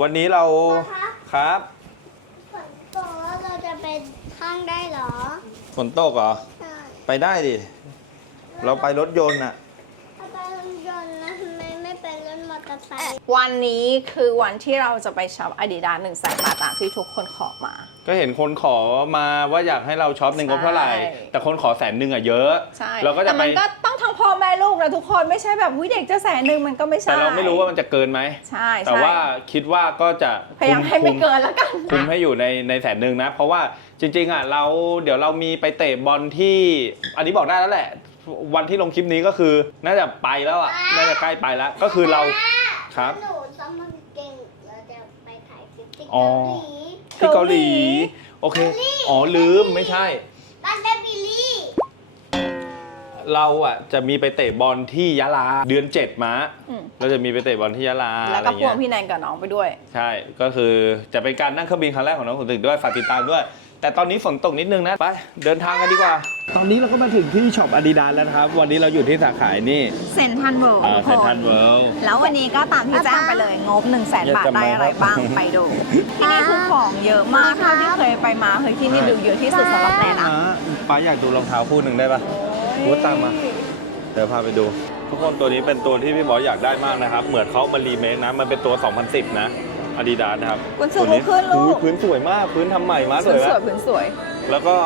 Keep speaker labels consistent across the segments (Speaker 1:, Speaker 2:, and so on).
Speaker 1: วันนี้เรา
Speaker 2: คะ
Speaker 1: ครับ
Speaker 2: ฝนตกแล้วเราจะไปข้างได้เหรอ
Speaker 1: ฝนตกเหรอ
Speaker 2: ใช่
Speaker 1: ไปได้ดิ เราไปรถยนต์อะ
Speaker 2: ถ้าไปรถยนต์นะทำไมไม่ไปรถมอเตอร์ไซค์
Speaker 3: วันนี้คือวันที่เราจะไปช็อปอาดิดาหนึ่งแสนบาทตามที่ทุกคนขอมา
Speaker 1: ก็เห็นคนขอมาว่าอยากให้เราช็อปหนึ่งงบเท่าไหร่
Speaker 3: ใช่
Speaker 1: แต่คนขอแสนหนึ่งอะเยอะ
Speaker 3: ใช่
Speaker 1: เราก็จะ
Speaker 3: แต่
Speaker 1: ไป
Speaker 3: มันก็ต้องทั้ง พ่อแม่ลูกนะทุกคนไม่ใช่แบบวิเด็กจะแสนหนึ่งมันก็ไม่ใช่
Speaker 1: แต่เราไม่รู้ว่ามันจะเกินไหม
Speaker 3: ใช่
Speaker 1: แต่
Speaker 3: ใช่
Speaker 1: ว่าคิดว่าก็จะ
Speaker 3: พยายามให้ไม่
Speaker 1: คุม
Speaker 3: เกินแล้วกัน
Speaker 1: คุมให้อยู่ในในแสนหนึ่งนะ เพราะว่าจริง ๆอะเราเดี๋ยวเรามีไปเตะบอลที่ อันนี้บอกได้แล้วแหละ วันที่ลงคลิปนี้ก็คือน่าจะไปแล้วอะน่าจะใกล้ไปแล้ว ก็คือเราครับ
Speaker 2: หนูซ้อมมันเก่งเราจะไปถ่ายคลิปที่
Speaker 1: อ๋อ
Speaker 2: เกาหลี
Speaker 1: ที่เกาหลี โอเค อ๋อลืมไม่ใช่
Speaker 2: บ้านเบบิลี่
Speaker 1: เราอะจะมีไปเตะบอลที่ยะลาเดือนเจ็ดมา
Speaker 3: อืม
Speaker 1: เราจะมีไปเตะบอลที่ยะลา
Speaker 3: แล้ว
Speaker 1: อะไร
Speaker 3: ก็พว
Speaker 1: เงี้
Speaker 3: ง
Speaker 1: ย
Speaker 3: พี่แนนกับน้องไปด้วย
Speaker 1: ใช่ก็คือจะเป็นการนั่งเครื่องบินครั้งแรกของน้องขุนศึกด้วยฝากติดตามด้วย แต่ตอนนี้ฝนตกนิดนึงนะไปเดินทางกันดีกว่า ตอนนี้เราก็มาถึงที่ช็อปอาดิดาแล้วนะครับ วันนี้เราอยู่ที่สาขานี่
Speaker 3: เซนทันเวิลด์
Speaker 1: อ่าเซนทันเวิลด์
Speaker 3: แล้ววันนี้ก็ตามที่แจ้งไปเลยงบ 1 0 0 0 0แสน
Speaker 1: อยาก
Speaker 3: บาท
Speaker 1: จะ
Speaker 3: ได้อะไรบ้าง
Speaker 1: มาครับ
Speaker 3: ไปดูที่นี่คือของเยอะมากเท่าที่เคยไปมาเฮ้ยที่นี่ดูเยอะที่สุดสำหรับแนนอะ
Speaker 1: ป้าอยากดูรองเท้าคู่หนึ่งได้ปะ พูดตามมา เดี๋ยวพาไปดู ทุกคนตัวนี้เป็นตัวที่พี่บอสอยากได้มากนะครับ เหมือนเขามารีเมคนะ มันเป็นตัว 2010 นะอาดิดาสนะครับ
Speaker 3: คุณซื้อ
Speaker 1: ตัว
Speaker 3: ขึ้นลู
Speaker 1: อุ๊ย
Speaker 3: ก
Speaker 1: พื้นสวยมาก พื้นทำใหม่มาส
Speaker 3: สว
Speaker 1: วยย
Speaker 3: ส
Speaker 1: แล้ว
Speaker 3: วยพื้นสวย
Speaker 1: แล้วก็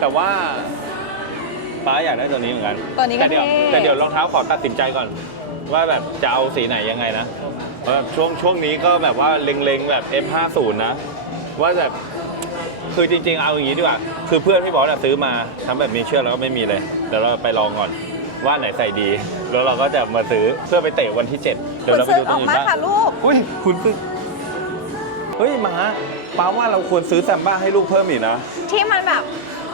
Speaker 1: แต่ว่าป้าอยากได้ตัวนี้เหมือนกัน
Speaker 3: ตัวนี้ก็
Speaker 1: แต่เดี๋ยว
Speaker 3: เท่
Speaker 1: แต่เดี๋ยวรองเท้าขอตัดสินใจก่อน ว่าแบบจะเอาสีไหนยังไงนะเพราะแบบช่วงช่วงนี้ก็แบบว่าเล็งๆแบบ F50 นะ ว่าแบบ คือจริงๆ เอาอย่างนี้ดีกว่า คือเพื่อนพี่บอสอะซื้อมาทำแบบมีเชือกแล้วก็ไม่มีเลย เดี๋ยวเราไปลองก่อน ว่าไหนใส่ดี แล้วเราก็จะมาซื้อเพื่อไปเตะวันที่ 7 เดี๋ยว
Speaker 3: คุณ
Speaker 1: เราไป
Speaker 3: ซื้อ
Speaker 1: ดู
Speaker 3: อ
Speaker 1: ตัว
Speaker 3: อก
Speaker 1: อื่น
Speaker 3: มา
Speaker 1: บ้าง
Speaker 3: ค่ะลูก
Speaker 1: อุ้ยคุณซื้อเฮ้ยหมาป้าว่าเราควรซื้อแซมบ้าให้ลูกเพิ่มอีกนะ
Speaker 3: ที่มันแบบ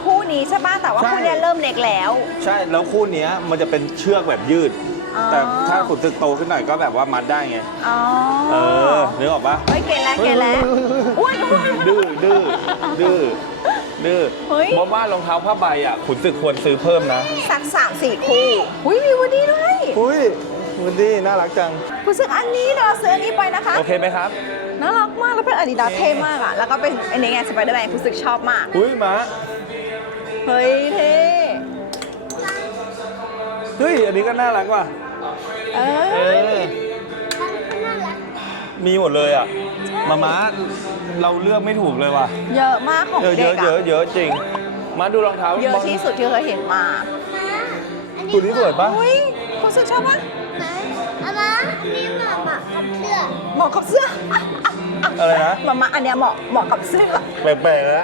Speaker 3: คู่นี้ใช่ป่ะแต่ว่า
Speaker 1: ใช่
Speaker 3: คู่เนี้ยเริ่มเล็กแล้ว
Speaker 1: ใช่ แล้วคู่เนี้ยมันจะเป็นเชือกแบบยืด
Speaker 3: อ๋อ
Speaker 1: แต่ถ้าขุนศึกโตขึ้นหน่อยก็แบบว่ามัดได้ไง
Speaker 3: อ๋อ
Speaker 1: เออนึกออกปะ
Speaker 3: เฮ้ยเกลแล้วเกลแล้วอุ้ย
Speaker 1: ดื้อดื้อดื้อดื้อ
Speaker 3: เฮ้ย
Speaker 1: เพราะว่ารองเท้าผ้าใบอะขุนศึกควรซื้อเพิ่มนะ
Speaker 3: สักสามสี่คู่อุ้ยมีวันนี้ด้วย
Speaker 1: อุ้ยวันนี้น่ารักจัง
Speaker 3: คุณซื้ออันนี้เดี๋ยวเราซื้ออันนี้ไปนะคะ
Speaker 1: โอเคไหมครับ
Speaker 3: น่ารักมากแล้วเป็นอาดิดาสเท่มากอะแล้วก็เป็นอันนี้ไงสไปเดอร์แมนคุณซื้อชอบมาก
Speaker 1: อุ้ยหมา
Speaker 3: เฮ้ยเท่
Speaker 1: เฮ้ยอันนี้ก็น่ารักว่ะ
Speaker 3: เอ
Speaker 1: เอ
Speaker 3: อ
Speaker 1: อ
Speaker 2: มันน่ารัก
Speaker 1: มีหมดเลยอะ มาม้าเราเลือกไม่ถูกเลยว่ะ
Speaker 3: เยอะมากของ
Speaker 1: เยอะเย
Speaker 3: เด็
Speaker 1: อะ
Speaker 3: ก
Speaker 1: เย
Speaker 3: อะ
Speaker 1: อะเยอะจริง มาดูรองเท้า
Speaker 3: เยอะที่สุดที่เคยเห็นมา
Speaker 2: นะอัน
Speaker 1: ตัวนี้สวยปะ
Speaker 3: อุ้ยคุณซื้อชอบปะ
Speaker 2: ไหนเอามาอันนี้เหมาะกับเสื้อ
Speaker 3: เหมาะกับเสื้ออะอะอะ
Speaker 1: อะไรนะ
Speaker 3: มามาอันเนี้ยเหมาะเหมาะกับเสื้อ
Speaker 1: แปลกๆนะ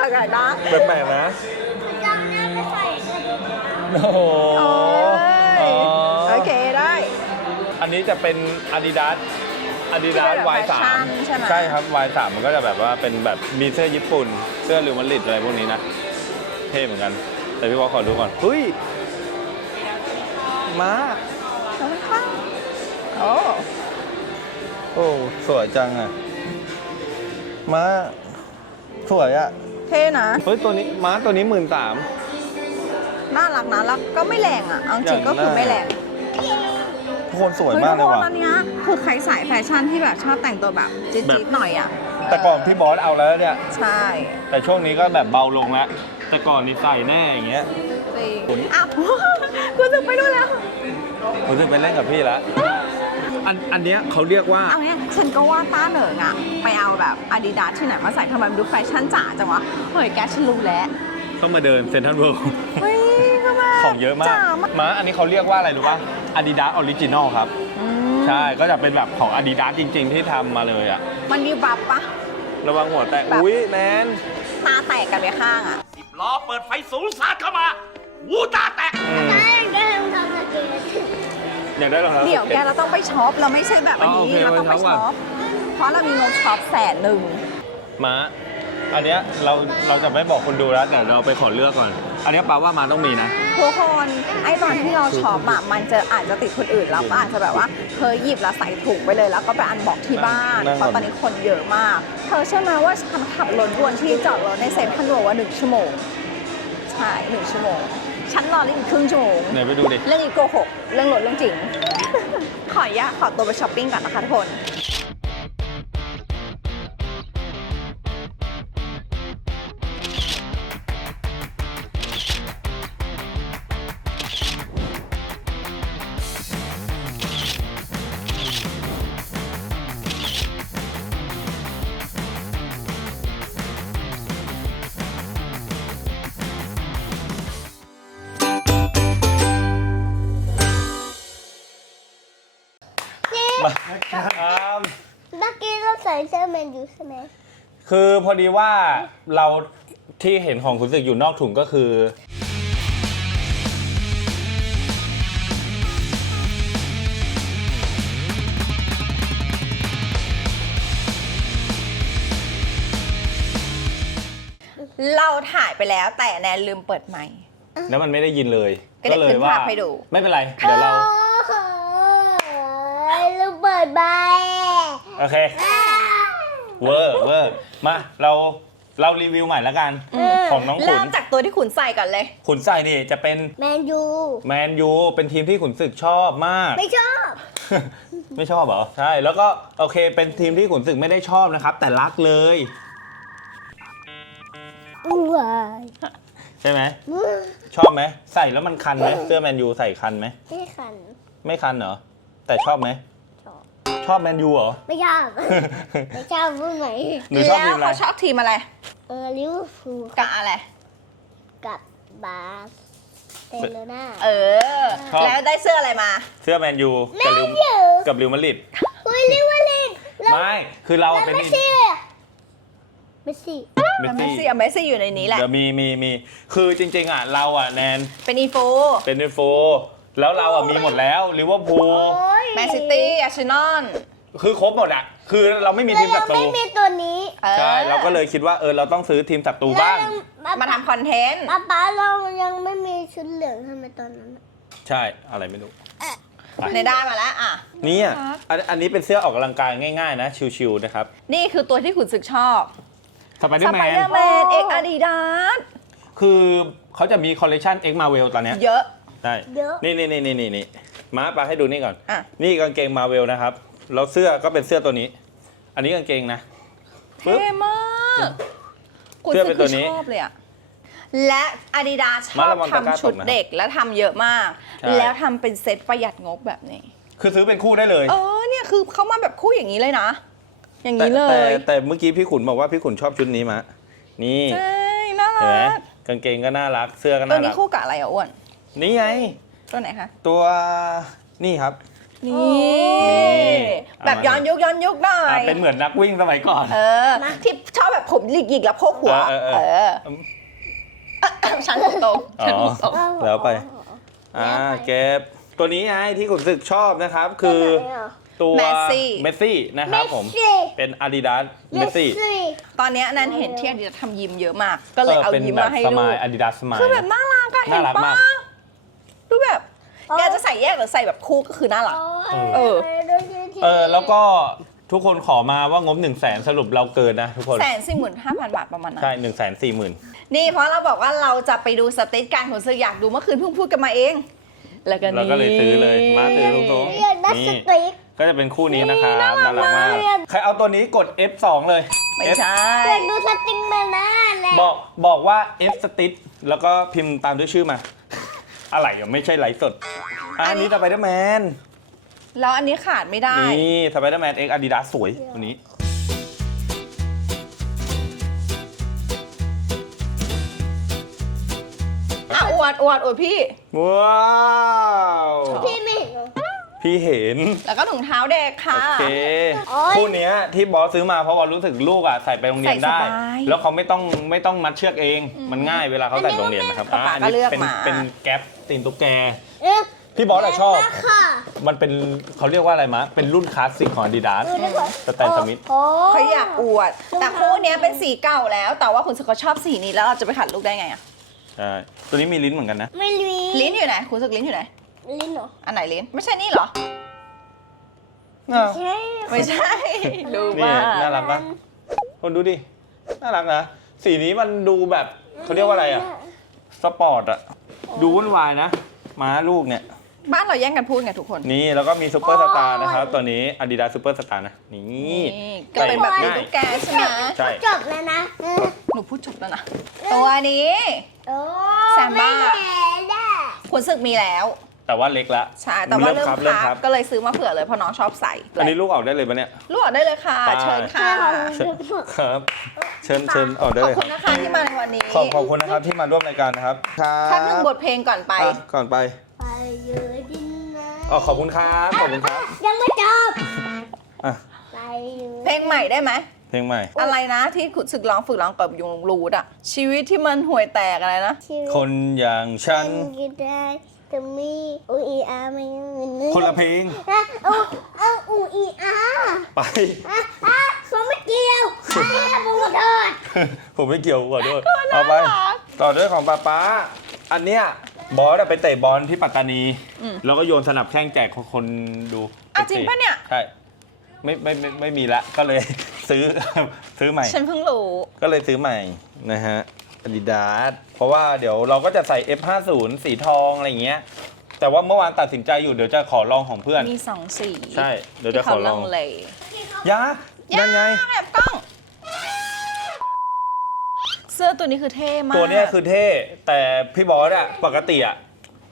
Speaker 3: อะไรนะ
Speaker 1: แปลกๆนะ โอ้โห
Speaker 3: โอ้ย
Speaker 1: อ๋อ
Speaker 3: โอเคได้
Speaker 1: อันนี้จะเป็น Adidas Adidas
Speaker 3: ที่เป็นแบบ
Speaker 1: Y3
Speaker 3: แฟชั่นใช่ไหม
Speaker 1: ใช่ครับ Y3 มันก็จะแบบว่าเป็นแบบมีเสื้อญี่ปุ่น เสื้อลิวมาดริดอะไรพวกนี้นะเท่เหมือนกัน แต่พี่ว่าขอดูก่อนเฮ้ยม้า
Speaker 3: ขอบคุณค่ะโอ้
Speaker 1: โอ้สวยจังอะม้าสวยอะ
Speaker 3: เท่นะ
Speaker 1: เฮ้ยตัวนี้ม้าตัวนี้หมื่นสาม
Speaker 3: น่ารักนะแล้วก็ไม่แรงอะเอาจริงก็คือไม่แรง
Speaker 1: ทุกคนสวย
Speaker 3: เฮ้ย
Speaker 1: มาก
Speaker 3: ทุ
Speaker 1: เล
Speaker 3: ก
Speaker 1: ย
Speaker 3: คน
Speaker 1: ว่ะ
Speaker 3: อันเนี้ยคือใครสายแฟชั่นที่แบบชอบแต่งตัวแบบจี๊
Speaker 1: แบบ
Speaker 3: ดๆหน่อยอะ
Speaker 1: แต่ก่อนพี่บอสเอาแล้วเนี่ย
Speaker 3: ใช่
Speaker 1: แต่ช่วงนี้ก็แบบเบาลงแล้วแต่ก่อนนี่ใส่แน่อย่างเงี้ย
Speaker 3: จริง
Speaker 1: คุณ
Speaker 3: อ้าวคุณจะไปดูแล้ว
Speaker 1: ผมจะไปเล่นกับพี่แล้วอันอันเนี้ยเขาเรียกว่า
Speaker 3: เอาเนี่ยฉันก็ว่าต้าเหนิงอะ ไปเอาแบบอาดิดาสที่ไหนมาใส่ทำไมมันดูแฟชั่นจ๋าจังวะเฮ้ยแกฉันรู้แล้ว
Speaker 1: ต้องมาเดินเซ็นทรัลเวิลด์
Speaker 3: เฮ้ยก็มา
Speaker 1: ของเยอะมาก
Speaker 3: จ๋ามาก
Speaker 1: มาอันนี้เขาเรียกว่าอะไรรู้ป่ะ Adidas Original ครับ
Speaker 3: อืม
Speaker 1: ใช่ก็จะเป็นแบบของ Adidas จริง ๆ ที่ทำมาเลยอะ
Speaker 3: มันมีบับปะ
Speaker 1: ระวังหัวแตก
Speaker 3: แบบ
Speaker 1: อุ้ยแนน
Speaker 3: ตาแตกกันไปข้างอะ
Speaker 4: สิบล้อเปิดไฟสูงสาดเข้ามาวูตาแตก
Speaker 1: อืม
Speaker 2: ใช่ก็ทำทำสเก็ต
Speaker 1: อยากได้รองเท้า
Speaker 3: เดี๋ยว
Speaker 1: ส
Speaker 3: แก
Speaker 1: ก็ต
Speaker 3: เราต้องไปช็อปเราไม่ใช่แบบอัน
Speaker 1: อ๋อโอเค
Speaker 3: นี้เราต้องไป
Speaker 1: ไปช็
Speaker 3: ช็
Speaker 1: อปก่
Speaker 3: อ
Speaker 1: อน
Speaker 3: ปเพราะเรามีงบช็อปแสนหนึ่ง
Speaker 1: มาอันเนี้ยเราเราจะไม่บอกคนดูแล้วแต่เราไปขอเลือกก่อน อันเนี้ยแปลว่ามาต้องมีนะ
Speaker 3: ทุกคนไอ้ตอนที่เราช็อปอะมันจะอาจจะติดคนอื่นเราก็อาจจะแบบว่าเธอหยิบแล้วใส่ถุงไปเลย แล้วก็ไปอันบอกที่บ้าน
Speaker 1: นั่ง
Speaker 3: เพ
Speaker 1: ก่อน
Speaker 3: ราะตอนนี้คนเยอะมาก เธอเชื่อไหมว่าฉันขับรถวนที่จอดรถในเซ็นทรัลเวิลด์ว่าหนึ่งชั่วโมงใช่หนึ่งชั่วโมงฉันรอเรื่องอีกครึ่งชั่วโมง
Speaker 1: ไหนไปดูดิ
Speaker 3: เรื่องอีกโกหกเรื่องรถเรื่องจริง
Speaker 1: ข
Speaker 3: ขออนุญาตขอตัวไปช้อปปิ้งก่อนนะคะทุกคน
Speaker 2: ใส่เสื้อแมนยูใช่ไหม
Speaker 1: คือพอดีว่าเราที่เห็นของคุณศึกอยู่นอกถุงก็คือ
Speaker 3: เราถ่ายไปแล้วแต่แนนลืมเปิดไมค์
Speaker 1: แล้วมันไม่ได้ยินเลย
Speaker 3: ก็เลยขึ้นภาพให้ดู
Speaker 1: ไม่เป็นไร เดี๋ยวเรา
Speaker 2: โอ้ยลูกเปิดใบ
Speaker 1: โอเค เวอร์เวอร์มาเราเรารีวิวใหม่แล้วกัน ของน้องขุ
Speaker 3: เริ่
Speaker 1: น
Speaker 3: มจากตัวที่ขุนใส่ก่อนเลย
Speaker 1: ขุนใส่นี่จะเป็น
Speaker 2: แมนยู
Speaker 1: แมนยูเป็นทีมที่ขุนศึกชอบมาก
Speaker 2: ไม่ชอบ
Speaker 1: ไม่ชอบเหรอ ใช่ แล้วก็โอเค เป็นทีมที่ขุนศึกไม่ได้ชอบนะครับ แต่รักเลย
Speaker 2: ว้าย
Speaker 1: ใช่ไหม ชอบไหม ใส่แล้วมันคันไหมเสื้อแมนยูใส่คันไหม
Speaker 2: ไม่ขัน
Speaker 1: ไม่คันเหรอ แต่ชอบไหม
Speaker 2: ชอบ
Speaker 1: ชอบแมนยูเหรอ
Speaker 2: ไม่ชอบ ไม่ชอบพูดไหน
Speaker 1: หรือชอบ
Speaker 3: แล้
Speaker 1: ที
Speaker 3: ว
Speaker 1: มอะไร
Speaker 3: เขาชอบทีมอะไร
Speaker 2: เออลิเวอร์พูล
Speaker 3: กับอะไร
Speaker 2: กับบาร์เซโลนา
Speaker 3: เออ
Speaker 1: ชอบ
Speaker 3: แล้วได้เสื้ออะไรมา
Speaker 1: เสื้อแมนยูกับลิวกับลิวมาดริด
Speaker 2: เฮ้ยลิเวอร์พูลแล้ว
Speaker 1: ไม่ คือเรา
Speaker 2: แล้ว
Speaker 1: เป็น
Speaker 2: เมสซี่อะเมสซี่
Speaker 1: เมส
Speaker 3: เมส
Speaker 1: ซี่
Speaker 3: ซี่อะเมสซี่อยู่ในนี้แหละ
Speaker 1: เดี๋ยวมีมีมีคือจริง ๆอะเราอะแนน
Speaker 3: เป็นอีโฟ
Speaker 1: เป็นนิโฟ แล้วเราอะมีหมดแล้วลิเวอร์พูล
Speaker 2: โอ้ย
Speaker 3: แมนซิตี้อาร์เซนอล
Speaker 1: คือครบหมดอะคือเราไม่มี
Speaker 2: แล้ว
Speaker 1: ทีม
Speaker 2: ยั
Speaker 1: ศั
Speaker 2: ง
Speaker 1: ตรู
Speaker 2: ไม่มีตัวนี้
Speaker 1: ใช่เราก็เลยคิดว่าเออเราต้องซื้อทีมศัตรูบ้าง
Speaker 2: แล้ว
Speaker 3: มาทำคอนเทนต์
Speaker 2: ป๊าป๊าเรายังไม่มีชุดเหลืองทำไมตอนนั้นอะ
Speaker 1: ใช่อะไรไม่รู้
Speaker 3: ในได้มาแล้วอะ
Speaker 1: นี่อะอันอันนี้เป็นเสื้อออกกำลังกายง่ายๆนะชิวๆนะครับ
Speaker 3: นี่คือตัวที่ขุนศึกชอบ
Speaker 1: สไปเดอ
Speaker 3: ส
Speaker 1: ร์แม
Speaker 3: ไป
Speaker 1: น
Speaker 3: เดอร์แมนเอ็กอาดิดาส
Speaker 1: คือเขาจะมีคอลเลคชัน X Marvel ตอนเนี้ย
Speaker 3: เยอะ
Speaker 1: ใช่
Speaker 2: เยอะ
Speaker 1: นี่นี่นี่นี่นี่นี่มาปาให้ดูนี่ก่อน
Speaker 3: อะ
Speaker 1: นี่กางเกงมาเวลนะครับ แล้วเสื้อก็เป็นเสื้อตัวนี้ อันนี้กางเกงนะปึ๊บ
Speaker 3: เท่มากขุน
Speaker 1: เสื้อ
Speaker 3: ศึ
Speaker 1: เป็
Speaker 3: ก
Speaker 1: นตั
Speaker 3: คือ
Speaker 1: วนี้
Speaker 3: ชอบเลยอะและอาดิดาชอ
Speaker 1: มา
Speaker 3: บ
Speaker 1: ระวังตะกร้า
Speaker 3: ทำชุด
Speaker 1: ตกนะครับ
Speaker 3: เด็กและทำเยอะมาก
Speaker 1: ใช่
Speaker 3: แล้วทำเป็นเซตประหยัดงบแบบนี้
Speaker 1: คือซื้อเป็นคู่ได้เลย
Speaker 3: เออเนี่ยคือเขามาแบบคู่อย่างนี้เลยนะ อย่าง
Speaker 1: แต่
Speaker 3: นี้เล
Speaker 1: แต่
Speaker 3: ย
Speaker 1: แต่เมื่อกี้พี่ขุนบอกว่าพี่ขุนชอบชุดนี้มานี่
Speaker 3: ใช่น่า
Speaker 1: เห็นไหม
Speaker 3: รัก
Speaker 1: กางเกงก็น่ารัก เสื้อก็
Speaker 3: ตัว
Speaker 1: น่า
Speaker 3: นี้
Speaker 1: รัก
Speaker 3: คู่กับอะไรอะอ้วน
Speaker 1: นี่ไง
Speaker 3: ตัวไหนคะ
Speaker 1: ตัวนี่ครับ
Speaker 3: นี่
Speaker 1: เอา
Speaker 3: แบบ
Speaker 1: มา
Speaker 3: ย้อนยุคย้อนยุคหน่อ
Speaker 1: อะ
Speaker 3: ย
Speaker 1: เป็นเหมือนนักวิ่งสมัยก่อน
Speaker 3: เออ ที่ชอบแบบผมหยิกๆแล้วโพกหัว
Speaker 1: เออเออ
Speaker 3: เอ
Speaker 1: เออ
Speaker 3: อฉันตรงๆฉัน
Speaker 1: อ๋อ
Speaker 3: ตรง
Speaker 1: แล้วไป อ่าเก็บตัวนี้ไงที่ขุนศึกชอบนะครับ คือตัวเมสซี่นะครับผม
Speaker 2: เมสซี่
Speaker 1: เป็น Adidas
Speaker 2: เม
Speaker 1: เม
Speaker 2: ส
Speaker 1: สซี่
Speaker 2: ซี่
Speaker 3: ๆตอนเนี้ยนันเห็นที่อาดิดาทำยิมเยอะมาก ก็เลยเอา
Speaker 1: เป็น
Speaker 3: ยิม
Speaker 1: แบบ
Speaker 3: มาให้
Speaker 1: ส
Speaker 3: ดู
Speaker 1: มาย Adidas สมาย
Speaker 3: คือแบบน่ารักอะเห็น
Speaker 1: น่ารัก
Speaker 3: ปะ
Speaker 1: มาก
Speaker 3: ดู แบบแกจะใส่แยกหรือใส่แบบคู่ก็คือน่ารัก เออ
Speaker 1: เออแล้วก็ทุกคนขอมาว่างบ1นึ่งแสนสรุปเราเกินนะทุกคน
Speaker 3: แสนสี่หมื่นห้าพันบาทประมาณนั้น
Speaker 1: ใช่หนึ่งแสนสี่หมื่น
Speaker 3: นี่เพราะเราบอกว่าเราจะไปดูสเตจการของซื้ออยากดูเมื่อคืนเพิ่งพูดกันมาเอง แล้วก็
Speaker 1: เรา
Speaker 3: นี่
Speaker 1: ก็เลยซื้อเลยมาซื้อตรง
Speaker 2: อยากได้
Speaker 1: ๆ
Speaker 2: ส
Speaker 1: นี่
Speaker 2: ติ๊ก
Speaker 1: ก็จะเป็นคู่นี้นะครับ
Speaker 3: น่ารั
Speaker 1: น่ากรักมาก
Speaker 2: มาก
Speaker 1: ใครเอาตัวนี้กด F2 เลย
Speaker 3: ไม่
Speaker 1: F
Speaker 3: ใช่
Speaker 2: อยากดูสติ๊กมาหน้าเลย
Speaker 1: บอกบอกว่า F สติ t แล้วก็พิมพ์ตามด้วยชื่อมา อะไรอะอะไม่ใช่ไลฟ์สดอะอันนี้สไปเดอร์แมน
Speaker 3: แล้วอันนี้ขาดไม่ได้
Speaker 1: นี่สไปเดอร์แมนเอ็กอาดิดาสวยตัวนี้
Speaker 3: อะอวดอวดอวดพี่
Speaker 1: ว้าว
Speaker 2: พี่ไม่เห็นเหรอ
Speaker 1: พี่เห็น
Speaker 3: แล้วก็ถุงเท้าเด็กค่ะ
Speaker 1: โอเค
Speaker 2: โอ๊ย
Speaker 1: คู่เนี้ยที่บอสซื้อมาเพราะว่ารู้สึกลูกอะใส่ไปโรงเรียนได้
Speaker 3: ใส่สบาย
Speaker 1: แล้วเขาไม่ต้องไม่ต้องมัดเชือกเอง มันง่ายเวลาเขาใส่ไปโรงเรียนนะครับ
Speaker 3: ป๊าป๊า
Speaker 1: อัน
Speaker 3: ก็
Speaker 1: นี้
Speaker 3: เลือก
Speaker 1: เป็น
Speaker 3: มา
Speaker 1: เป็นแก๊ปตีนตุ๊กแก
Speaker 2: เอ๊ะ
Speaker 1: พี่บอสอะชอบ
Speaker 2: แม่ค่ะ
Speaker 1: มันเป็นเขาเรียกว่าอะไรมะ เป็นรุ่นคลาสสิกของ Adidas
Speaker 2: ดูดีกว่า
Speaker 1: สแตนสมิธ
Speaker 2: โอ้
Speaker 3: เขาอยากอวด แต่คู่เนี้ยเป็นสีเก่าแล้ว แต่ว่าคุณสึกเขาชอบสีนี้แล้วเราจะไปขัดลูกได้ไงอะ
Speaker 1: ใช่ ตัวนี้มีลิ้นเหมือนกันนะ
Speaker 2: ไม่รู้
Speaker 3: ลิ้นอยู่ไหนคุณสึกลิ้นอยู่ไหน
Speaker 2: ลิ้นเหรอ
Speaker 3: อันไหนลิ้น ไม่ใช่นี่เหรอ
Speaker 2: ใช่
Speaker 3: ไม่ใช่ ดู
Speaker 1: นี่
Speaker 3: ว่า
Speaker 1: น่ารักปะคนดูดิ น่ารักนะ สีนี้มันดูแบบเขาเรียกว่าอะไรอะสปอร์ตอะดูวุ่นวายนะ ม้าลูกเนี่ยด
Speaker 3: บ้านเราแย่งกันพูดไงทุกคน
Speaker 1: นี่แล้วก็มีซูเปอร์สตาร์นะครับ ตัวนี้ Adidas Super Star นะ นี่
Speaker 3: นี่ก็เป็นแบบนี้
Speaker 1: ใส่
Speaker 3: ตุ๊กแกใช่ไหม
Speaker 1: ใช่
Speaker 2: จบแล้วนะเออ
Speaker 3: หนูพูดจบแล้วนะ ตัวนี้
Speaker 2: โอ้
Speaker 3: แซมบ้า
Speaker 2: ไม่เห็นอะ
Speaker 3: คุณศึกมีแล้ว
Speaker 1: แต่ว่าเล็กละ
Speaker 3: ใช่ แต่ว่าเริ่ม
Speaker 1: ครับเริ่ม
Speaker 3: พั
Speaker 1: ครับ บ
Speaker 3: ก็เลยซื้อมาเผื่อเลยเพราะน้องชอบใส่
Speaker 1: อันนี้ลูกออกได้เลยปะเนี่ย
Speaker 3: ลวกได้เลยค่ะ
Speaker 1: ไป
Speaker 3: เชิญค่ะ
Speaker 1: ครับ เชิญเชิญออกได้
Speaker 3: ขอบ
Speaker 1: เลยค
Speaker 3: คุ
Speaker 1: รับ
Speaker 3: ณนะคะที่มาในวันนี้
Speaker 1: ขอบขอบคุณนะครับที่มาร่วมรายการนะครับครับ
Speaker 3: ท่านหนึ่งบทเพลงก่อนไป
Speaker 1: อะก่อนไป
Speaker 2: ไปอยู่ดินนะ
Speaker 1: อ๋อขอบคุณครับขอบคุณครับ
Speaker 2: ยังไม่จบ
Speaker 1: อะ
Speaker 2: ไปอยู่
Speaker 3: เพลงใหม่ได้ไหม
Speaker 1: เพลงใหม่
Speaker 3: อะไรนะที่คุณศึกร้องฝึกร้องกับยุงรูดอะชีวิตที่มันห่วยแตกอะไรนะ
Speaker 2: ชีวิต
Speaker 1: คนอย่างฉัน
Speaker 2: ก็ได้ แต่มีอูอีอาไม่ยังเงินนึง
Speaker 1: คนละเพลง
Speaker 2: อะเอาเอาอูอีอา
Speaker 1: ไป
Speaker 2: อะอะผมไม่เกี่ยวอะผมขอโทษ
Speaker 1: ผมไม่เกี่ยวขอโทษเอาไป ต่อด้วยของป้าป๊าอันเนี้ยบอสอะไปเตะบอลที่ปัตตานี
Speaker 3: อืม
Speaker 1: แล้วก็โยนสนับแข้งแจกคนดู
Speaker 3: อะจริงปะเนี่ย
Speaker 1: ใช่ ไม่ไม่ไม่ไม่มีละ ก็เลยซื้อซื้อใหม่
Speaker 3: ฉันเพิ่งรู้
Speaker 1: ก็เลยซื้อใหม่นะฮะ Adidas เพราะว่าเดี๋ยวเราก็จะใส่ F50 สีทองอะไรอย่างเงี้ย แต่ว่าเมื่อวานตัดสินใจอยู่เดี๋ยวจะขอลองของเพื่อน
Speaker 3: มีสองสี
Speaker 1: ใช่ เดี๋ยวจะ
Speaker 3: ที่
Speaker 1: ขอ
Speaker 3: เขา
Speaker 1: ล
Speaker 3: ลั
Speaker 1: อง
Speaker 3: งเล
Speaker 1: ยะนั่นไง
Speaker 3: แบบกล้อง เสื้อตัวนี้คือเท่มาก
Speaker 1: ตัวเนี้ยคือเท่ แต่พี่บอสอะปกติอะ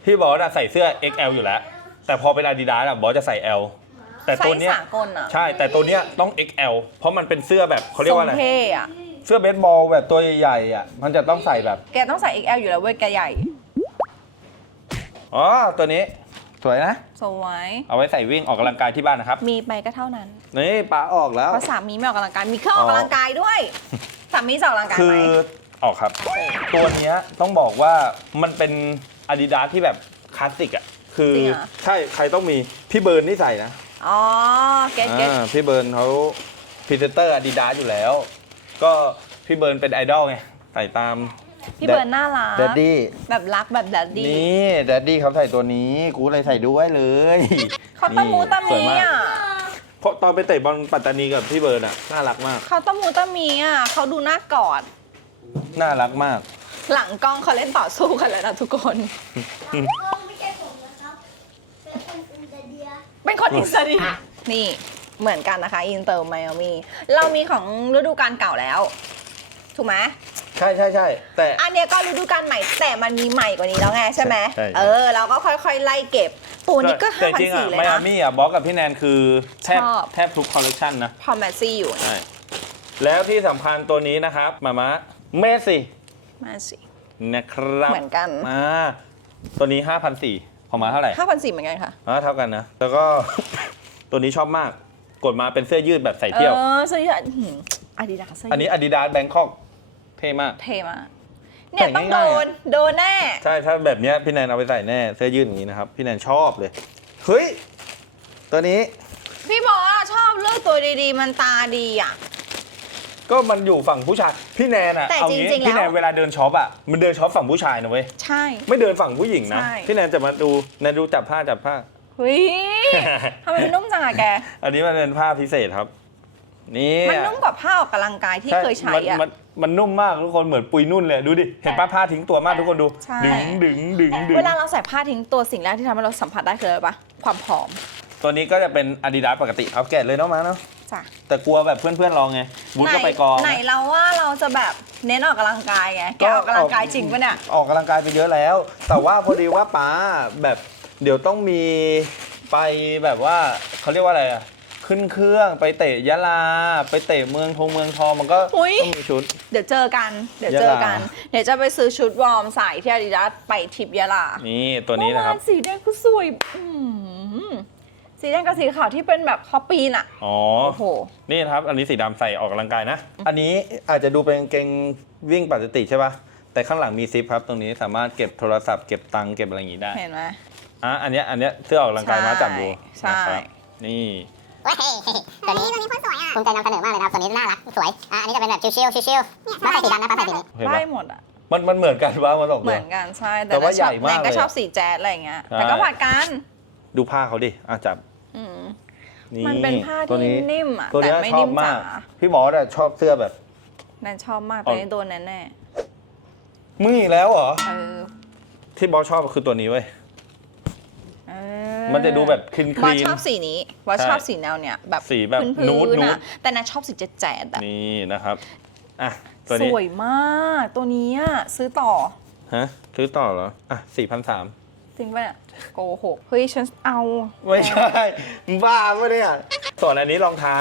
Speaker 1: พี่บอสอะใส่เสื้อ XL อยู่แล้ว แต่พอเป็น Adidas อะบอสจะใส่ L แต่ตัวเนี้ย
Speaker 3: ไซส์สากลอะ
Speaker 1: ใช่แต่ตัวเนี้ยต้อง XL เพราะมันเป็นเสื้อแบบเขาเรียกว่าอะไร
Speaker 3: ทงเท่อะ
Speaker 1: เสื้อเบสบอลแบบตัวใหญ่ๆอะมันจะต้องใส่แบบ
Speaker 3: แกต้องใส่ XL อยู่แล้วเว้ยแกใหญ่
Speaker 1: อ๋อตัวนี้สวยนะ
Speaker 3: สวย
Speaker 1: เอาไว้ใส่วิ่งออกกำลังกายที่บ้านนะครับ
Speaker 3: มีไปก็เท่านั้น
Speaker 1: นี่ปลาออกแล้ว
Speaker 3: เพราะสามีไม่ออกกำลังกายมีเครื่องออกกำลังกายด้วยสามีจะออกกำลังกาย
Speaker 1: คื
Speaker 3: ไหม
Speaker 1: อออกครับ ตัวเนี้ยต้องบอกว่ามันเป็น Adidas ที่แบบคลาสสิกอะคือ
Speaker 3: จริงเหรอ
Speaker 1: ใช่ใครต้องมีพี่เบิร์นนี่ใส่นะ
Speaker 3: อ๋อเก็ตเก็ต
Speaker 1: อ่าพี่เบิร์นเขาพรีเซนเตอร์ Adidas อยู่แล้ว ก็พี่เบิร์นเป็นไอดอลไงใส่ตาม
Speaker 3: พี่เบิร์นน่ารัก
Speaker 1: แดดดี้
Speaker 3: แบบรักแบบแดดดี้
Speaker 1: นี่แดดดี้เขาใส่ตัวนี้กูเลยใส่ด้วยเลย
Speaker 3: เขาตะมูตะ
Speaker 1: สวย
Speaker 3: มี
Speaker 1: มาก
Speaker 3: อะ
Speaker 1: เพราะตอนไปเตะบอลปัตตานีกับพี่เบิร์นอะน่ารักมาก
Speaker 3: เขาตะมูตะมีอะเขาดูน่ากอด
Speaker 1: น่ารักมาก
Speaker 3: หลังกล้องเขาเล่นต่อสู้กันแล้วนะทุกคน
Speaker 2: ก็ไม่ใช่ผมนะครับเป็นคนอินเดีย
Speaker 3: เป็นคนอินเดียนี่ เหมือนกันนะคะอินเตอร์ไมอามีเรามีของฤดูกาลเก่าแล้ว ถูกไหม
Speaker 1: ใช่ใช่ใช่แต่
Speaker 3: อันเนี้ยก็ฤดูกาลใหม่แต่มันมีใหม่กว่านี้แล้วไงใช่ไหม
Speaker 1: ใช่ใช่
Speaker 3: เออ เราก็ค่อยๆ ไล่เก็บ ตัวนี้ก็
Speaker 1: แต่
Speaker 3: ห้าพัน
Speaker 1: จริงๆ
Speaker 3: สี่
Speaker 1: อะ
Speaker 3: เลย
Speaker 1: ไมอา
Speaker 3: นะ
Speaker 1: มี่อะบอสกับพี่แนนคือแทบ
Speaker 3: ชอบ
Speaker 1: แทบทุกคอลเลคชันนะ
Speaker 3: พอแมสซี่อยู่
Speaker 1: ใช่ แล้วที่สำคัญตัวนี้นะครับ มามะเมสซี่
Speaker 3: มาสิ
Speaker 1: นะครับ
Speaker 3: เหมือนกัน
Speaker 1: อ่าตัวนี้5,400พอมาเท่าไหร่
Speaker 3: ห้าพันสี่เหมือนกันค่ะ
Speaker 1: อ่าเท่ากันนะ แล้วก็ ตัวนี้ชอบมาก กดมาเป็นเสื้อยืดแบบใส่
Speaker 3: เอ
Speaker 1: เที่ยว
Speaker 3: อเสื้อยืดอาดิดาส
Speaker 1: อันนี้ Adidas Bangkok เท่มาก
Speaker 3: เท่มากเนี่ยต้องโด
Speaker 1: ใส่ง่ายๆอะ
Speaker 3: น โดนแน่
Speaker 1: ใช่ ถ้าแบบเนี้ยพี่แนนเอาไปใส่แน่เสื้อยืดอย่างนี้นะครับ พี่แนนชอบเลย เฮ้ย ตัวนี้
Speaker 3: พี่บอกว่าชอบเลือกตัวดีๆ มันตาดีอะ
Speaker 1: ก็มันอยู่ฝั่งผู้ชาย พี่แนนอะ
Speaker 3: แต่
Speaker 1: เอา
Speaker 3: จ
Speaker 1: งี้
Speaker 3: ริงๆแล้ว
Speaker 1: พี่แนนเวลาเดินช็อปอะมันเดินช็อปฝั่งผู้ชายนะเว้ย
Speaker 3: ใช่
Speaker 1: ไม่เดินฝั่งผู้หญิงนะ
Speaker 3: ใช่
Speaker 1: พี่แนนจะมาดูแนนดูจับผ้าจับผ้า
Speaker 3: เฮ้ยทำไมมันนุ่มจังอะแก
Speaker 1: อันนี้มันเป็นผ้าพิเศษครับ นี่
Speaker 3: มันนุ่มกว่าผ้าออกกำลังกายที่เคยใช้
Speaker 1: มัน
Speaker 3: อะ
Speaker 1: มันมันนุ่มมากทุกคนเหมือนปุยนุ่นเลยดูดิ เห็นป้าผ้าทิ้งตัวมากทุกคนดู
Speaker 3: ใช่
Speaker 1: ดึงดึงดึงดึง
Speaker 3: เวลาเราใส่ผ้าทิ้งตัวสิ่งแรกที่ทำให้เราสัมผัสได้คืออะไรปะความผอม
Speaker 1: ตัวนี้ก็จะเป็น Adidas ปกติเอาแกะเลยเนาะมาเนาะ
Speaker 3: จ้ะ
Speaker 1: แต่กลัวแบบเพื่อนๆลองไงวุ้นก็ไปกอง
Speaker 3: ไหนเราว่าเราจะแบบเน้นออกกำลังกายไงแกออกกำลังกายจริงปะเนี่ย
Speaker 1: ออกกำลังกายไปเยอะแล้ว แต่ว่าพอดีว่าป้าแบบ เดี๋ยวต้องมีไปแบบว่าเขาเรียกว่าอะไรอะขึ้นเครื่องไปเตะยะลา ไปเตะเมืองทงเมืองทองมันก็
Speaker 3: อุ๊ย
Speaker 1: ต้องมีชุด
Speaker 3: เดี๋ยวเจอกัน เดี๋ยวเจอกัน
Speaker 1: ยะลา
Speaker 3: เดี๋ยวจะไปซื้อชุดวอร์มใส่ที่อาดิดาสไปทริปยะลา
Speaker 1: นี่ตัวนี้นะครับ
Speaker 3: เมื่อวาสีแดงก็สวยอื้อหือสีแดงกับสีขาวที่เป็นแบบคอปปีนอะ
Speaker 1: อ๋อ
Speaker 3: โอ้โห
Speaker 1: นี่นะครับ อันนี้สีดำใส่ออกกำลังกายนะ อันนี้อาจจะดูเป็นกางเกงวิ่งปกติใช่ปะแต่ข้างหลังมีซิปครับ ตรงนี้สามารถเก็บโทรศัพท์เก็บตังค์เก็บอะไรอย่างงี้ได้
Speaker 3: เห็นไหม
Speaker 1: อะอันเนี้ยอันเนี้ยเสื้อออกกำลังกาย
Speaker 3: ใช่
Speaker 1: มาจับดู
Speaker 3: ใช่
Speaker 1: นะครับนี่
Speaker 5: เว้ยตัวนี้ตัวนี้โคตรสวยอะ ภูมิใจนำเสนอมากเลยนะครับตัวนี้น่ารักสวยอะอันนี้จะเป็นแบบชิวๆชิวๆป้าใส่สีดำนะป้าใส่สีนี้
Speaker 1: เห็น
Speaker 3: ได้
Speaker 1: ปะ
Speaker 3: หมดอะ
Speaker 1: มันมันเหมือนกันว่ามาสอง
Speaker 3: เห
Speaker 1: ตั
Speaker 3: มื
Speaker 1: ว
Speaker 3: อนกันใช่
Speaker 1: แต่ว่า
Speaker 3: ชอบ
Speaker 1: ใหญ่มาก
Speaker 3: แนนก็
Speaker 1: เลย
Speaker 3: ชอบสีแจ๊ดอะไรอย่างเงี้ย
Speaker 1: ใช่
Speaker 3: แต่ก็ผัดกัน
Speaker 1: ดูผ้าเขาดิอะจับ
Speaker 3: อืม
Speaker 1: นี่
Speaker 3: มันเป็นผ้า
Speaker 1: ตัว
Speaker 3: ที่
Speaker 1: นี้
Speaker 3: นิ่มอะ
Speaker 1: ตัว
Speaker 3: แต่
Speaker 1: เนี้ย
Speaker 3: ไม่
Speaker 1: ชอ
Speaker 3: นิ่
Speaker 1: บ
Speaker 3: ม
Speaker 1: มา
Speaker 3: จ๋าก
Speaker 1: พี่หมอเนี่ยชอบเสื้อแบบ
Speaker 3: แนนชอบมาก
Speaker 1: อ๋
Speaker 3: แต่
Speaker 1: อ
Speaker 3: ในตัวแนนแน่
Speaker 1: มึงอีกแล้วเหรอ
Speaker 3: เออ
Speaker 1: ที่บอสชอบคือตัวนี้เว้ย
Speaker 3: เอเออ
Speaker 1: มันจะดูแบบคลีนค
Speaker 3: บอ
Speaker 1: ลี
Speaker 3: ส
Speaker 1: น
Speaker 3: ชอบสีนี้บอส
Speaker 1: ใช่
Speaker 3: ชอบสีแนวเนี้ยแบบ
Speaker 1: สีแบบ
Speaker 3: พื้นๆ
Speaker 1: นูดนูด
Speaker 3: อะแต่นาชอบสีแจ๊ดๆอะ
Speaker 1: นี่นะครับอะตัว
Speaker 3: ส
Speaker 1: นี้
Speaker 3: วยมากตัวนี้อะซื้อต่อ
Speaker 1: ฮะซื้อต่อเหรออะสี่พันสาม
Speaker 3: จริงปะเนี่ยโกหกเฮ้ยฉันเอา
Speaker 1: ไม่ใช่บ้าปะเนี่ยส่วนอันนี้รองเท้า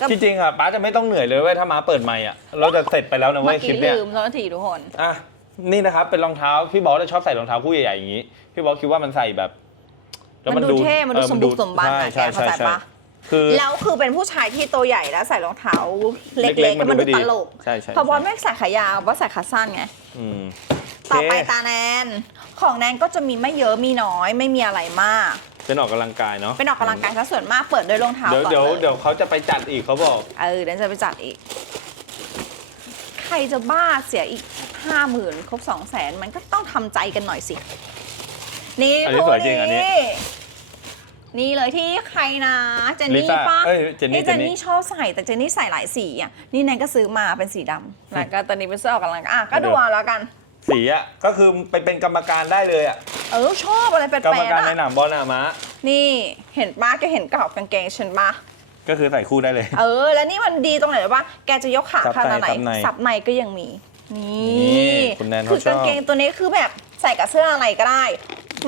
Speaker 3: ก็
Speaker 1: ที่จริงอะป้าจะไม่ต้องเหนื่อยเลยเว้ยถ้ามาเปิดใหม่อะเราจะเสร็จไปแล้วนะเว้
Speaker 3: เมื่
Speaker 1: ย
Speaker 3: อ
Speaker 1: คลิ
Speaker 3: กี้
Speaker 1: ปเนี้ย
Speaker 3: ลืมโทษทีทุกคน
Speaker 1: อะนี่นะครับเป็นรองเท้าพี่บอสจะชอบใส่รองเท้าคู่ใหญ่ๆอย่างนี้ พี่บอสคิดว่ามันใส่แบบ แล้ว
Speaker 3: มันดูเท่มันดู
Speaker 1: เออ
Speaker 3: สมบุกสมบัน
Speaker 1: ใช่
Speaker 3: อะแก
Speaker 1: ใช่
Speaker 3: เข้า
Speaker 1: ใช่
Speaker 3: ใจ
Speaker 1: ใช่
Speaker 3: ปะ
Speaker 1: คือ
Speaker 3: แล้วคือเป็นผู้ชายที่ตัวใหญ่แล้วใส่รองเท้าเล็ก
Speaker 1: เล็ก
Speaker 3: ๆ
Speaker 1: ๆ
Speaker 3: ก็มัน
Speaker 1: มันดู
Speaker 3: ดู
Speaker 1: ไม่ดี
Speaker 3: ตลก
Speaker 1: ใช่ใช่
Speaker 3: เพราะบอส
Speaker 1: ใช่
Speaker 3: ไม่ใส่ขายาวบอสใส่ขาสั้นไง
Speaker 1: อืม
Speaker 3: ต่อไป
Speaker 1: โเค
Speaker 3: ตาแนน ของแนนก็จะมีไม่เยอะมีน้อยไม่มีอะไรมาก
Speaker 1: เป็นออกกำลังกายเนาะ
Speaker 3: เป็นออกกำลังกายซะส่วนมากเปิดด้วยรองเท้า
Speaker 1: เดี๋ยว
Speaker 3: ก่อน
Speaker 1: เดี๋ยว
Speaker 3: เลย
Speaker 1: เดี๋ยวเขาจะไปจัดอีกเขาบอก
Speaker 3: เออเดี๋ยวจะไปจัดอีก ใครจะบ้าเสียอีกห้าหมื่นครบสองแสนมันก็ต้องทำใจกันหน่อยสิ นี่
Speaker 1: อันนี้สวยจริงอันนี้
Speaker 3: นี่เลยที่ใครนะ เจน
Speaker 1: ลิ
Speaker 3: นี่
Speaker 1: ซ่า
Speaker 3: ปะ
Speaker 1: เอ้ยเจนนี่
Speaker 3: นี่เจนนี่ ชอบใส่แต่เจนนี่ใส่หลายสีอะ นี่แนนก็ซื้อมาเป็นสีดำแล้วก็ตอนนี้เป็นเสื้อออกกำลังกายอะก็ดูเอาแล้วกัน
Speaker 1: สีอะก็คือไปเป็นกรรมการได้เลยอะ
Speaker 3: เออชอบอะไรแปล
Speaker 1: กรรม
Speaker 3: ก
Speaker 1: การ
Speaker 3: ๆ
Speaker 1: ใน
Speaker 3: อะ
Speaker 1: หนามบอลอะมะ
Speaker 3: นี่เห็นป้าแกเห็นกระเป๋ากางเกงฉันปะ
Speaker 1: ก็คือใส่คู่ได้เลย
Speaker 3: เออ แล้วนี่มันดีตรงไหนรู้ปะแกจะยกขา
Speaker 1: ซับ
Speaker 3: ข้าง
Speaker 1: ใน
Speaker 3: ไหน
Speaker 1: ซับใน
Speaker 3: สับในก็ยังมี นี
Speaker 1: นี่่คุณแนนเขา
Speaker 3: คือกางเกงตัวนี้คือแบบใส่กับเสื้ออะไรก็ได้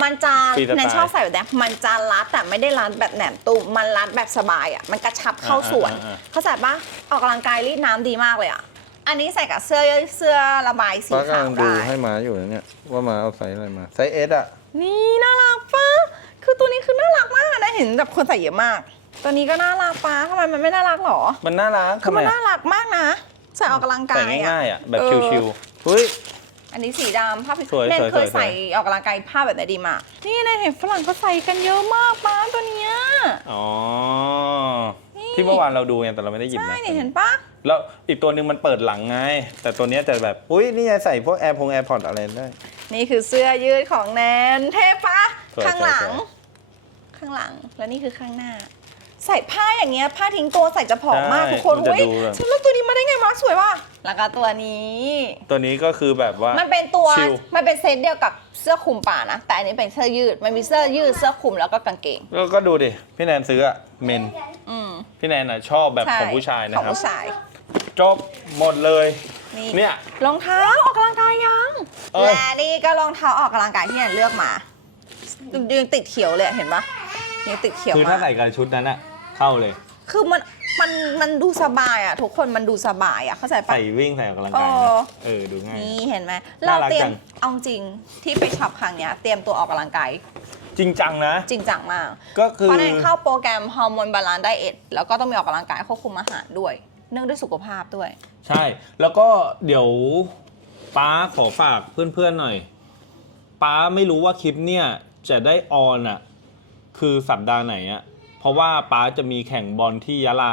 Speaker 3: มันจะ
Speaker 1: ฟรีสไตล์
Speaker 3: แนนชอบใส่แบบเนี้ยมันจะรัดแต่ไม่ได้รัดแบบแหนมตุ้มมันรัดแบบสบายอะมันกระชับเข้าส่วน
Speaker 1: อ่าอ่าอ่า
Speaker 3: เข้าใจปะออกกำลังกายรีดน้ำดีมากเลยอะอันนี้ใส่กับเสื้อเสื้อระบายสี
Speaker 1: ป้ากำ
Speaker 3: ขาว
Speaker 1: ลังดู
Speaker 3: ได้
Speaker 1: ให้ม้าอยู่นะเนี่ย ว่าม้าเอาไซส์อะไรมา ไซส์เอสอะ
Speaker 3: นี่น่ารักปะคือตัวนี้คือน่ารักมากนะเห็นแบบคนใส่เยอะมาก ตัวนี้ก็น่ารักปะทำไมมันไม่น่ารักหรอ
Speaker 1: มันน่ารัก
Speaker 3: คือ
Speaker 1: ทำไม
Speaker 3: มัน
Speaker 1: อะ
Speaker 3: น่ารักมากนะใส่ออกกำลังกา
Speaker 1: ใส่
Speaker 3: ย
Speaker 1: ง่ายๆอะแบบ
Speaker 3: เออ
Speaker 1: ชิวๆเฮ้ย
Speaker 3: อันนี้สีดำผ้าพิ
Speaker 1: สวย
Speaker 3: เนน
Speaker 1: สวย
Speaker 3: เคย
Speaker 1: สวย
Speaker 3: ใส่ออกกำลังกายผ้าแบบไหนดีมากนี่เนนเห็นฝรั่งเขาใส่กันเยอะมากป้าตัวเนี้ย
Speaker 1: อ๋อ
Speaker 3: นี่
Speaker 1: ที่เมื่อวานเราดูไงแต่เราไม่ได้หยิบ
Speaker 3: ใช่
Speaker 1: นะ
Speaker 3: เนี่ยเห็นปะ
Speaker 1: แล้วอีกตัวหนึงมันเปิดหลังไง แต่ตัวเนี้ยจะแบบ อุ้ยนี่ไงใส่พวกแอร์พงแอร์พอร์ตอะไรได้
Speaker 3: นี่คือเสื้อยืดของแนนเท่ปะ
Speaker 1: สวย
Speaker 3: ข้างหลัง
Speaker 1: สวย
Speaker 3: ข้างหลัง แล้วนี่คือข้างหน้า ใส่ผ้าอย่างเงี้ยผ้าทิ้งตัวใส่จะผอมมาก
Speaker 1: ใช่
Speaker 3: ทุกคน
Speaker 1: มันจะ
Speaker 3: เฮ้ย
Speaker 1: ดูแบบ
Speaker 3: ฉันเลือกตัวนี้มาได้ไงวะสวยว่ะแล้วก็ตัวนี้
Speaker 1: ตัวนี้ก็คือแบบว่า
Speaker 3: มันเป็นตัว
Speaker 1: ชิล
Speaker 3: มันเป็นเซตเดียวกับเสื้อคลุมป่านะ แต่อันนี้เป็นเสื้อยืด มันมีเสื้อยืด เสื้อคลุมแล้วก็กางเกง
Speaker 1: ก็ก็ดูดิ พี่แนนซื้ออะเมน
Speaker 3: อืม
Speaker 1: พี่แนนอะชอบแบบ
Speaker 3: ใช่
Speaker 1: ของผู้ชายนะ
Speaker 3: ของ
Speaker 1: ครับ
Speaker 3: ผู้ชาย
Speaker 1: จบหมดเลย
Speaker 3: นี่
Speaker 1: เนี่ย
Speaker 3: รองเท้าออกกำลังกายยัง
Speaker 1: เอ้ย
Speaker 3: และนี่ก็รองเท้าออกกำลังกายที่แนนเลือกมายังติดเขียวเลยอะเห็นปะยังติดเขียว
Speaker 1: คือ
Speaker 3: มา
Speaker 1: ถ้าใส่กับชุดนั้นอะ เข้าเลย
Speaker 3: คือมันมันมันดูสบายอะ ทุกคนมันดูสบายอะเข้าใจปะ
Speaker 1: ใส่วิ่งใส่ออกกำลังกาย
Speaker 3: เอ
Speaker 1: นะ
Speaker 3: อ
Speaker 1: เออ ดูง่าย
Speaker 3: นี่เห็นไหม
Speaker 1: น่า
Speaker 3: เรา
Speaker 1: รัก
Speaker 3: เตรีย
Speaker 1: จั
Speaker 3: ม
Speaker 1: ง
Speaker 3: เอาจริงที่ไปช็อปครั้งเนี้ยเตรียมตัวออกกำลังกาย
Speaker 1: จริงจังนะ
Speaker 3: จริงจังมาก
Speaker 1: ก็คือ
Speaker 3: เพราะแนนเข้าโปรแกรมฮอร์โมนบาลานซ์ไดเอทแล้วก็ต้องมีออกกำลังกายควบคุมอาหารด้วย เนื่องด้วยสุขภาพด้วย
Speaker 1: ใช่ แล้วก็เดี๋ยวป้าขอฝากเพื่อนๆหน่อยป้าไม่รู้ว่าคลิปเนี่ยจะได้ออนอะ คือสัปดาห์ไหนอะ เพราะว่าป้าจะมีแข่งบอลที่ยะลา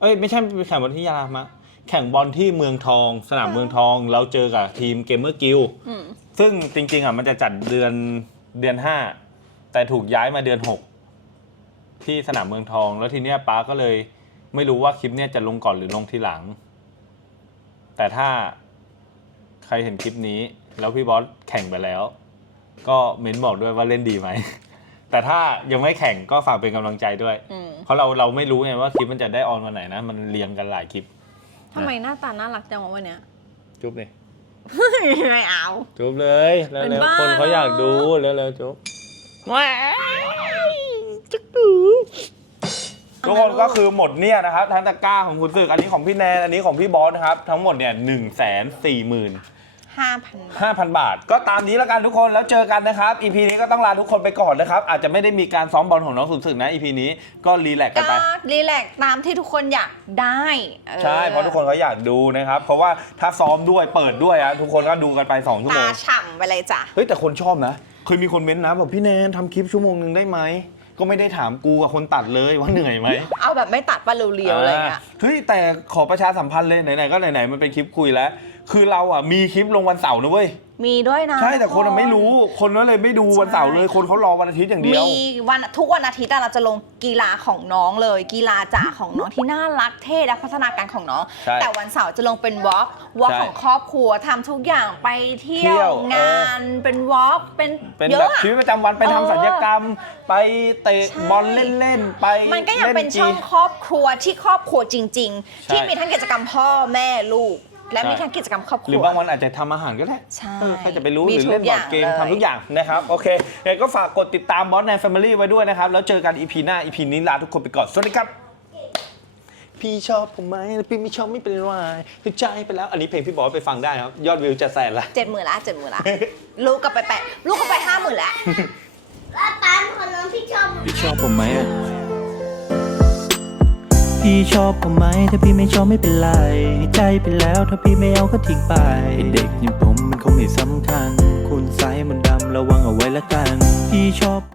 Speaker 1: เอ้ยไม่ใช่แข่งบอลที่ยะลามะ แข่งบอลที่เมืองทอง สนามเมืองทอง เราเจอกับทีมเกมเมอร์กิล
Speaker 3: อืม
Speaker 1: ซึ่งจริง ๆอะมันจะจัดเดือนเดือนห้าแต่ถูกย้ายมาเดือนหกที่สนามเมืองทอง แล้วทีเนี้ยป้าก็เลย ไม่รู้ว่าคลิปเนี้ยจะลงก่อนหรือลงทีหลัง แต่ถ้าใครเห็นคลิปนี้ แล้วพี่บอสแข่งไปแล้ว ก็เม้นบอกด้วยว่าเล่นดีไหม แต่ถ้ายังไม่แข่งก็ฝากเป็นกำลังใจด้วย
Speaker 3: อืม
Speaker 1: เพราะเราเราไม่รู้ไงว่าคลิปมันจะได้ออนวันไหนนะ มันเรียงกันหลายคลิป
Speaker 3: ทำไมหน้าตาน่ารักจังวะวันเนี้ย
Speaker 1: จุ๊บเลย
Speaker 3: ไม่เอา
Speaker 1: จุ๊บเลยแล้ว
Speaker 3: เป็นบ้า
Speaker 1: คนเขาอยากดูแล้วแล้วจุ๊บ
Speaker 3: ว้ายจักดู
Speaker 1: ทุกคนก็คือหมดเนี่ยนะครับทั้งตะกร้าของคุณศึกอันนี้ของพี่แนนอันนี้ของพี่บอสนะครับทั้งหมดเนี่ยหนึ่งแสนสี่หมื่น
Speaker 3: ห้าพันบาท
Speaker 1: ห้าพันบาท ก็ตามนี้แล้วกันทุกคนแล้วเจอกันนะครับ EP นี้ก็ต้องลาทุกคนไปก่อนนะครับ อาจจะไม่ได้มีการซ้อมบอลของน้องสุนศึกนะ EP นี้ก็รีแลกซ์กัน
Speaker 3: ก็
Speaker 1: ไป
Speaker 3: รีแลกซ์ตามที่ทุกคนอยากได้ออ
Speaker 1: ใช่ เพราะทุกคนเขาอยากดูนะครับ เพราะว่าถ้าซ้อมด้วยเปิดด้วยอะทุกคนก็ดูกันไป2ชั่วโม
Speaker 3: ตางฉ่ำไปเลยจ้ะ
Speaker 1: เฮ้ยแต่คนชอบนะ เคยมีคนเม้นต์นะแบบพี่แนนทำคลิปชั่วโมงหนึ่งได้ไหมก็ไม่ได้ถามกูกับคนตัดเลยว่าเหนื่อยไหม
Speaker 3: เอาแบบไม่ตัดปะเรียวๆอะไรเงี้ย
Speaker 1: เฮ้ยแต่ขอประชาสัมพันธ์เลยไหนๆก็ไหนๆมันเป็นคลิปคุยแล้ว คือเราอะมีคลิปลงวันเสาร์นะเว้ย
Speaker 3: มีด้วยนะ
Speaker 1: ใช่แต่คนอะไม่รู้ คนก็เลยไม่ดูวันเสาร์เลย
Speaker 3: ใช่
Speaker 1: คนเขารอวันอาทิตย์อย่างเดียว
Speaker 3: มีวันทุกวันอาทิตย์อะเราจะลงกีฬาของน้องเลย กีฬาจ๋าของน้องที่น่ารักเท่และพัฒนาการของน้อง
Speaker 1: ใช่
Speaker 3: แต่วันเสาร์จะลงเป็นวอล์กวอล์ก
Speaker 1: ใช่
Speaker 3: ของครอบครัวทำทุกอย่างไปเที่
Speaker 1: เที่
Speaker 3: ย
Speaker 1: ยวว
Speaker 3: งานเป็นวอล์กเป็น
Speaker 1: เป็น
Speaker 3: เย
Speaker 1: แบ
Speaker 3: อะ
Speaker 1: บ
Speaker 3: อะ
Speaker 1: ชีวิตประจำวันไป
Speaker 3: เออ
Speaker 1: ทำสัญญกรรม ไปเตะ
Speaker 3: ใช่
Speaker 1: บอลเล่นๆไป
Speaker 3: มันก็ยังเป็น
Speaker 1: ล่
Speaker 3: ช่อง
Speaker 1: กี
Speaker 3: ครอบครัวที่ครอบครัวจริงๆ
Speaker 1: ใช่
Speaker 3: ที่มีทั้งกิจกรรมพ่อแม่ลูก และ
Speaker 1: ใช่
Speaker 3: มีทั้งกิจกรรมครอบค
Speaker 1: หรื
Speaker 3: รั
Speaker 1: อ
Speaker 3: ว
Speaker 1: บางวันอาจจะทำอาหารก็ได้
Speaker 3: ใช่
Speaker 1: เออใครจะไปรู้
Speaker 3: มี
Speaker 1: หรือเล่น
Speaker 3: ทุก
Speaker 1: บอร์ดเกม
Speaker 3: อย่างเลย
Speaker 1: ทำทุกอย่างนะครับ โอเคยังไงก็ฝากกดติดตามบอสแนนแฟมิลี่ไว้ด้วยนะครับ แล้วเจอกันอีพีหน้าอีพีนี้ลาทุกคนไปก่อน สวัสดีครับ พี่ชอบผมไหมพี่ไม่ชอบไม่เป็นไรคือใจไปแล้ว อันนี้เพลงพี่บอสไปฟังได้นะครับ ยอดวิวจะแสนละ
Speaker 3: เจ็ดหมื่นละเจ็ดหมื่นละลูกก็ไปแปะลูกก็ไปห้าหมื่นละ
Speaker 2: แล้วตามคนน้องพี่ชอบ
Speaker 6: พี่ชอบผมไหมอะ พี่ชอบผมไหมถ้าพี่ไม่ชอบไม่เป็นไรใจไปแล้วถ้าพี่ไม่เอาก็ทิ้งไปเด็กอย่างผมมันคงไม่สำคัญ คุณไซส์มันดำระวังเอาไว้ละกัน พี่ชอบ